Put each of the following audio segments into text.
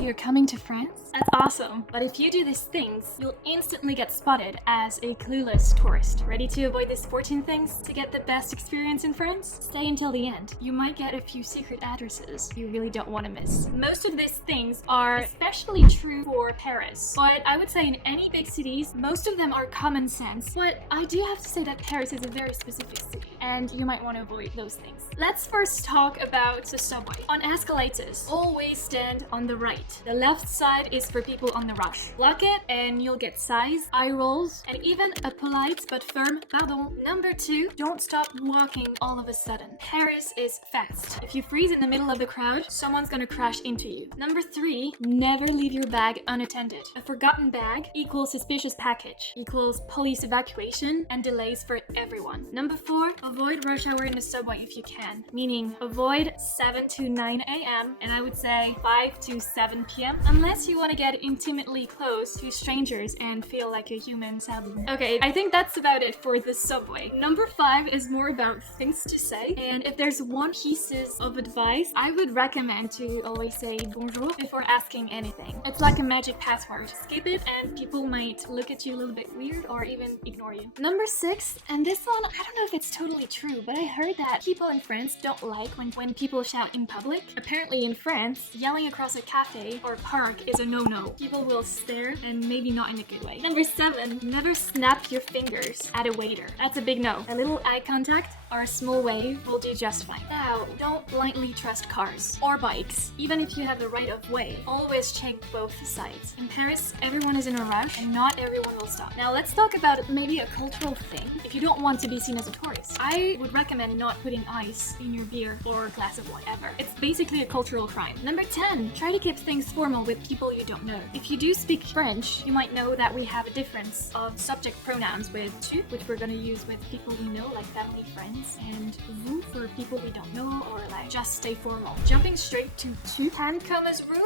So you're coming to France? That's awesome. But if you do these things, you'll instantly get spotted as a clueless tourist. Ready to avoid these 14 things to get the best experience in France? Stay until the end. You might get a few secret addresses you really don't want to miss. Most of these things are especially true for Paris, but I would say in any big cities, most of them are common sense. But I do have to say that Paris is a very specific city, and you might want to avoid those things. Let's first talk about the subway. On escalators, always stand on the right. The left side is for people on the rush. Block it and you'll get sighs, eye rolls, and even a polite but firm pardon. Number 2, don't stop walking all of a sudden. Paris is fast. If you freeze in the middle of the crowd, someone's gonna crash into you. Number 3, never leave your bag unattended. A forgotten bag equals suspicious package, equals police evacuation and delays for everyone. Number 4, avoid rush hour in the subway if you can, meaning avoid 7 to 9 a.m. and I would say 5 to 7 p.m. unless you want to get intimately close to strangers and feel like a human, sadly. Okay, I think that's about it for the subway. Number 5 is more about things to say, and if there's one pieces of advice, I would recommend to always say bonjour before asking anything. It's like a magic password. Skip it and people might look at you a little bit weird or even ignore you. Number 6, and this one, I don't know if it's totally true, but I heard that people in France don't like when people shout in public. Apparently in France, yelling across a cafe or park is a no-no. People will stare and maybe not in a good way. Number 7, never snap your fingers at a waiter. That's a big no. A little eye contact or a small wave will do just fine. Now, don't blindly trust cars or bikes. Even if you have the right of way, always check both sides. In Paris, everyone is in a rush and not everyone will stop. Now let's talk about maybe a cultural thing. If you don't want to be seen as a tourist, I would recommend not putting ice in your beer or glass of wine ever. It's basically a cultural crime. Number 10, try to keep things formal with people you don't know. If you do speak French, you might know that we have a difference of subject pronouns with tu, which we're gonna use with people we know, like family, friends, and vous for people we don't know, or like just stay formal. Jumping straight to tu can come as rude.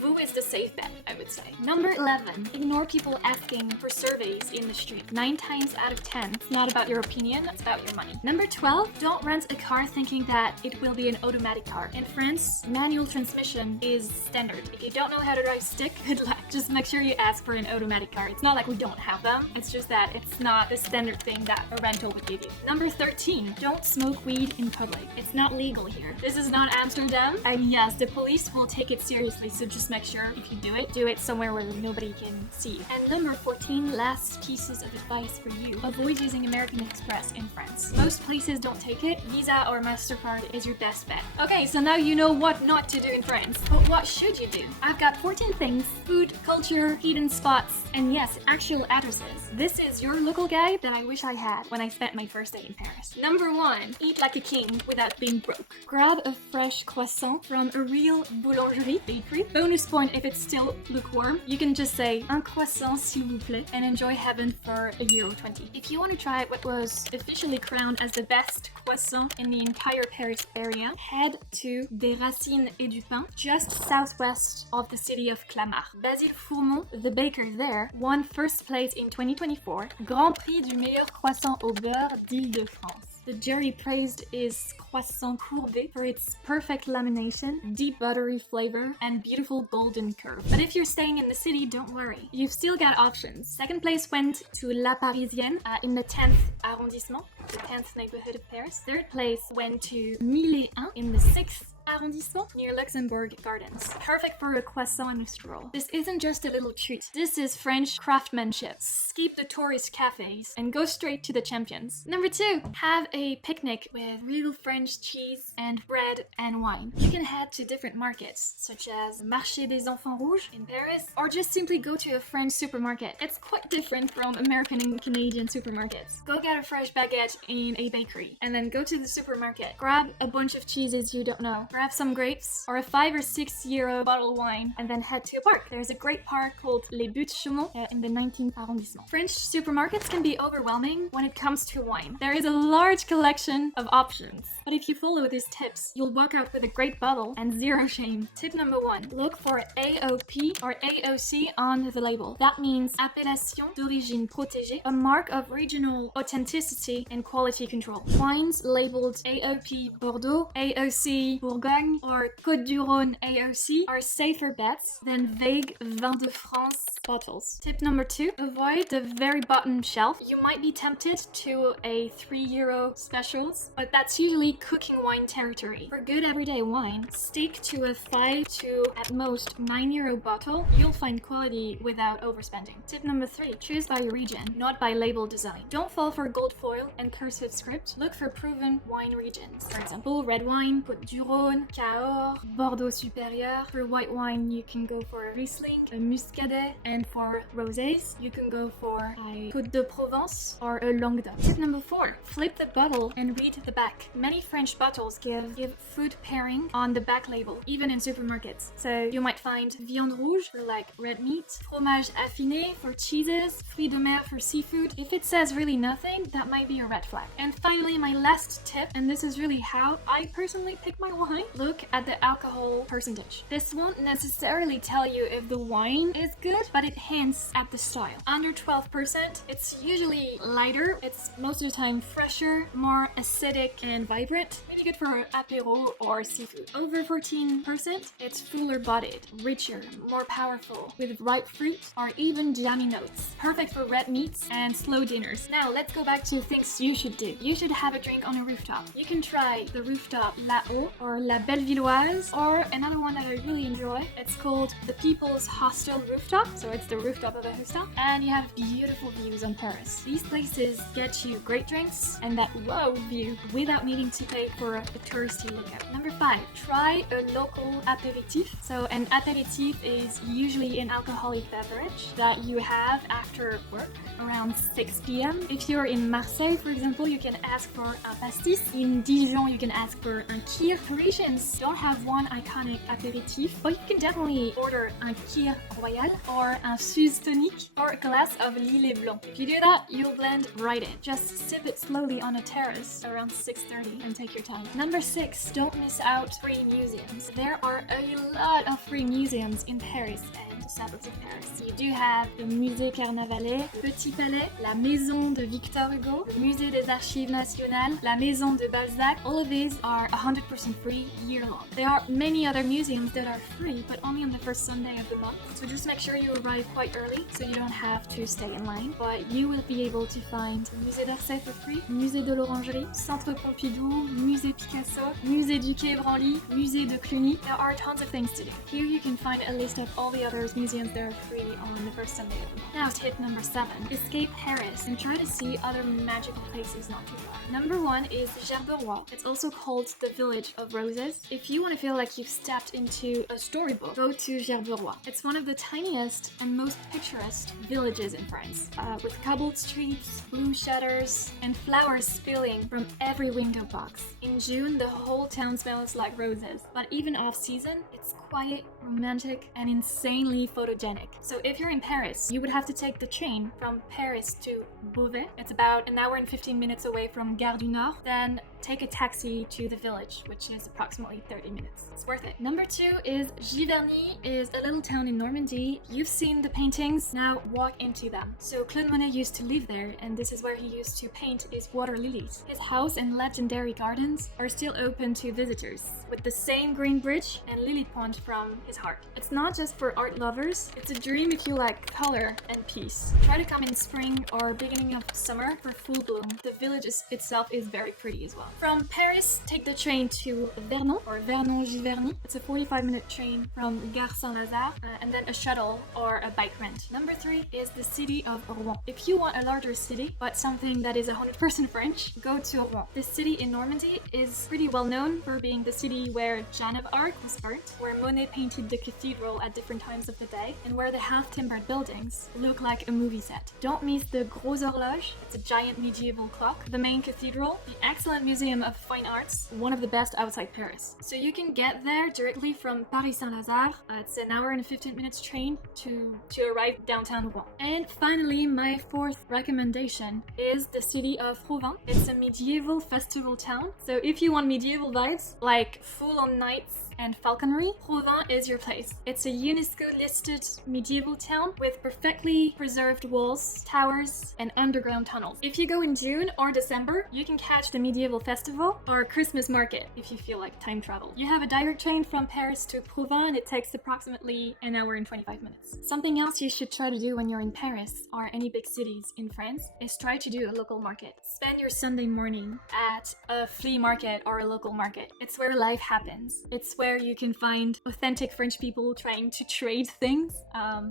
Vous is the safe bet, I would say. Number 11, ignore people asking for surveys in the street. 9 times out of 10, it's not about your opinion, it's about your money. Number 12, don't rent a car thinking that it will be an automatic car. In France, manual transmission is standard. If you don't know how to drive stick, good luck. Just make sure you ask for an automatic car. It's not like we don't have them, it's just that it's not the standard thing that a rental would give you. Number 13, don't smoke weed in public. It's not legal here. This is not Amsterdam, and yes, the police will take it seriously, so just make sure if you do it somewhere where nobody can see you. And number 14, last pieces of advice for you. Avoid using American Express in France. Most places don't take it. Visa or MasterCard is your best bet. Okay, so now you know what not to do in France. But what should you do? I've got 14 things: food, culture, hidden spots, and yes, actual addresses. This is your local guide that I wish I had when I spent my first day in Paris. Number 1, eat like a king without being broke. Grab a fresh croissant from a real boulangerie, bakery. Bonus point if it's still lukewarm. You can just say un croissant s'il vous plaît and enjoy heaven for €1.20. If you want to try what was officially crowned as the best croissant in the entire Paris area, head to Des Racines et du Pain, just southwest of the city of Clamart. Basile Fourmont, the baker there, won first place in 2024 Grand Prix du meilleur croissant au beurre d'Île-de-France. The jury praised his croissant courbé for its perfect lamination, deep buttery flavor, and beautiful golden curve. But if you're staying in the city, don't worry. You've still got options. Second place went to La Parisienne in the 10th arrondissement, the 10th neighborhood of Paris. Third place went to Mille et Un in the 6th arrondissement near Luxembourg Gardens. Perfect for a croissant and a stroll. This isn't just a little treat. This is French craftsmanship. Skip the tourist cafes and go straight to the champions. Number 2, have a picnic with real French cheese and bread and wine. You can head to different markets, such as Marché des Enfants Rouges in Paris, or just simply go to a French supermarket. It's quite different from American and Canadian supermarkets. Go get a fresh baguette in a bakery, and then go to the supermarket. Grab a bunch of cheeses you don't know. Grab some grapes or a 5 or 6 euro bottle of wine and then head to a park. There's a great park called Les Buttes-Chaumont in the 19th arrondissement. French supermarkets can be overwhelming when it comes to wine. There is a large collection of options, but if you follow these tips, you'll walk out with a great bottle and zero shame. Tip number 1, look for AOP or AOC on the label. That means Appellation d'Origine Protégée, a mark of regional authenticity and quality control. Wines labeled AOP Bordeaux, AOC Bourgogne, Bourgogne or Côte-du-Rhône AOC are safer bets than vague Vin de France bottles. Tip number 2, avoid the very bottom shelf. You might be tempted to a €3 specials, but that's usually cooking wine territory. For good everyday wine, stick to a 5 to at most €9 bottle. You'll find quality without overspending. Tip number 3, choose by region, not by label design. Don't fall for gold foil and cursive script. Look for proven wine regions. For example, red wine, Côte-du-Rhône, Cahors, Bordeaux Supérieur. For white wine, you can go for Riesling, a Muscadet, and for rosés, you can go for a Côte de Provence or a Languedoc. Tip number 4, flip the bottle and read the back. Many French bottles give food pairing on the back label, even in supermarkets. So you might find viande rouge for like red meat, fromage affiné for cheeses, fruits de mer for seafood. If it says really nothing, that might be a red flag. And finally, my last tip, and this is really how I personally pick my wine, look at the alcohol percentage. This won't necessarily tell you if the wine is good, but it hints at the style. Under 12%, it's usually lighter, it's most of the time fresher, more acidic and vibrant, really good for apéro or seafood. Over 14%, it's fuller bodied, richer, more powerful, with ripe fruit or even jammy notes. Perfect for red meats and slow dinners. Now let's go back to things you should do. You should have a drink on a rooftop. You can try the rooftop là-haut or La Bellevilloise, or another one that I really enjoy. It's called the People's Hostel Rooftop, so it's the rooftop of a hostel, and you have beautiful views on Paris. These places get you great drinks and that wow view without needing to pay for a touristy lookout. Number 5, try a local apéritif. So an apéritif is usually an alcoholic beverage that you have after work around 6 p.m. If you're in Marseille, for example, you can ask for un pastis. In Dijon, you can ask for un kir. Parisians don't have one iconic apéritif, but you can definitely order un kir royal or un suze tonique or a glass of Lillet Blanc. If you do that, you'll blend right in. Just sip it slowly on a terrace around 6:30 and take your time. Number 6, don't miss out free museums. There are a lot of free museums in Paris and the suburbs of Paris. You do have the Musée Carnavalet, Petit Palais, la Maison de Victor Hugo, the Musée des Archives Nationales, la Maison de Balzac. All of these are 100% free year-long. There are many other museums that are free, but only on the first Sunday of the month. So just make sure you arrive quite early so you don't have to stay in line. But you will be able to find Musée d'Orsay for free, Musée de l'Orangerie, Centre Pompidou, Musée Picasso, Musée du Quai Branly, Musée de Cluny. There are tons of things to do. Here you can find a list of all the other museums that are free on the first Sunday of the month. Now tip number 7, escape Paris and try to see other magical places not too far. Number 1 is Gerberoy. It's also called the Village of Roses. If you want to feel like you've stepped into a storybook, go to Gerberoy. It's one of the tiniest and most picturesque villages in France, with cobbled streets, blue shutters, and flowers spilling from every window box. In June, the whole town smells like roses, but even off-season, it's quiet, romantic, and insanely photogenic. So if you're in Paris, you would have to take the train from Paris to Beauvais. It's about an hour and 15 minutes away from Gare du Nord. Then take a taxi to the village, which is approximately 30 minutes. It's worth it. Number 2 is Giverny is a little town in Normandy. You've seen the paintings, now walk into them. So Claude Monet used to live there, and this is where he used to paint his water lilies. His house and legendary gardens are still open to visitors, with the same green bridge and lily pond from his heart. It's not just for art lovers, it's a dream if you like color and peace. Try to come in spring or beginning of summer for full bloom. The village itself is very pretty as well. From Paris, take the train to Vernon or Vernon-Giverny. It's a 45-minute train from Gare Saint-Lazare, and then a shuttle or a bike rent. Number 3 is the city of Rouen. If you want a larger city, but something that is 100% French, go to Rouen. This city in Normandy is pretty well known for being the city where Joan of Arc was burnt, where Monet painted the cathedral at different times of the day, and where the half-timbered buildings look like a movie set. Don't miss the Gros Horloge. It's a giant medieval clock, the main cathedral, the excellent Museum of Fine Arts, one of the best outside Paris. So you can get there directly from Paris Saint-Lazare. It's an hour and 15 minutes train to arrive downtown Rouen. And finally, my 4th recommendation is the city of Provins. It's a medieval festival town. So if you want medieval vibes, like full-on nights and falconry, Provins is your place. It's a UNESCO-listed medieval town with perfectly preserved walls, towers, and underground tunnels. If you go in June or December, you can catch the medieval festival or Christmas market if you feel like time travel. You have a direct train from Paris to Provins and it takes approximately an hour and 25 minutes. Something else you should try to do when you're in Paris or any big cities in France is try to do a local market. Spend your Sunday morning at a flea market or a local market. It's where life happens. It's where you can find authentic French people trying to trade things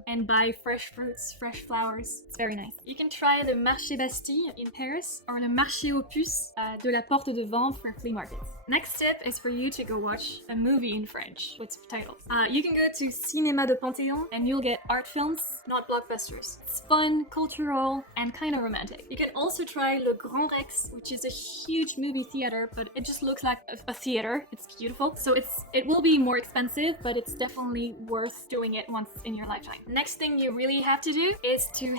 and buy fresh fruits, fresh flowers. It's very nice. You can try the Marché Bastille in Paris or le Marché aux Puces de la Porte de Vanves for flea markets. Next tip is for you to go watch a movie in French with subtitles. You can go to Cinéma de Panthéon and you'll get art films, not blockbusters. It's fun, cultural, and kind of romantic. You can also try Le Grand Rex, which is a huge movie theater, but it just looks like a theater. It's beautiful. So it will be more expensive, but it's definitely worth doing it once in your lifetime. Next thing you really have to do is to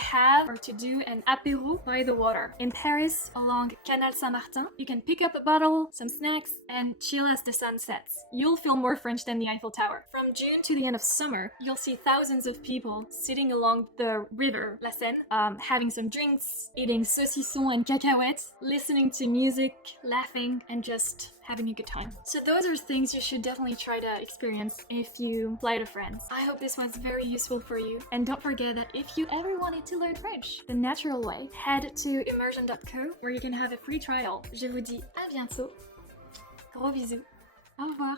do an apéro by the water. In Paris, along Canal Saint-Martin, you can pick up a bottle, some snacks, and chill as the sun sets. You'll feel more French than the Eiffel Tower. From June to the end of summer, you'll see thousands of people sitting along the river, La Seine, having some drinks, eating saucisson and cacahuètes, listening to music, laughing, and just having a good time. So those are things you should definitely try to experience if you fly to France. I hope this was very useful for you. And don't forget that if you ever wanted to learn French the natural way, head to immersion.co where you can have a free trial. Je vous dis à bientôt. Gros bisous. Au revoir.